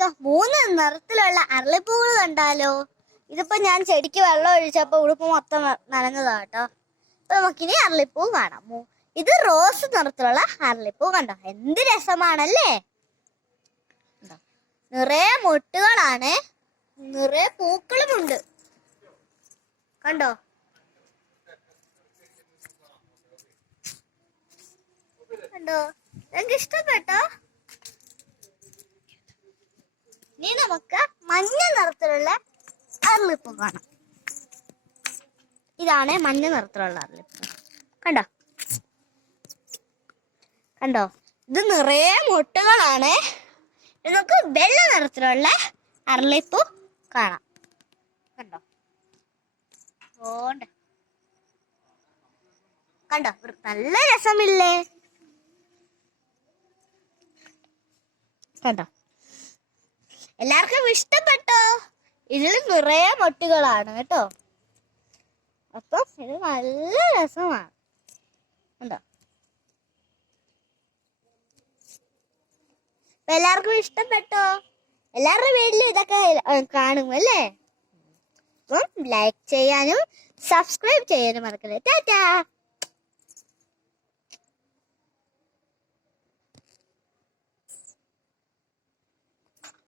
നമുക്ക് 3 നിറത്തിലുള്ള അരളിപ്പൂകൾ കണ്ടാലോ? ഇതിപ്പോ ഞാൻ ചെടിക്ക് വെള്ളം ഒഴിച്ചപ്പോ ഉടുപ്പ് മൊത്തം നനഞ്ഞതാ കേട്ടോ. അപ്പൊ നമുക്കിനി അരളിപ്പൂ കാണാം. ഇത് റോസ് നിറത്തിലുള്ള അരളിപ്പൂ. കണ്ടോ എന്ത് രസമാണല്ലേ? നിറയെ മൊട്ടുകളാണ്, നിറയെ പൂക്കളുമുണ്ട്. കണ്ടോ? കണ്ടോ? എനിക്ക് ഇഷ്ടപ്പെട്ടോ? ഇനി നമുക്ക് മഞ്ഞ നിറത്തിലുള്ള അരളിപ്പൂ കാണാം. ഇതാണ് മഞ്ഞ നിറത്തിലുള്ള അരളിപ്പൂ. കണ്ടോ? കണ്ടോ? ഇത് നിറയെ മുട്ടുകളാണ്. നമുക്ക് വെള്ള നിറത്തിലുള്ള അരളിപ്പൂ കാണാം. കണ്ടോ? കണ്ടോ? നല്ല രസമില്ലേ? കണ്ടോ? എല്ലാവർക്കും ഇഷ്ടപ്പെട്ടോ? ഇതിൽ നിറയെ മൊട്ടുകളാണ് കേട്ടോ. അപ്പം ഇത് നല്ല രസമാണ്. കണ്ടോ? എല്ലാവർക്കും ഇഷ്ടപ്പെട്ടോ? എല്ലാവരുടെ വീട്ടിലും ഇതൊക്കെ കാണും അല്ലേ? അപ്പം ലൈക്ക് ചെയ്യാനും സബ്സ്ക്രൈബ് ചെയ്യാനും മറക്കല്ലേ. ടാറ്റാ.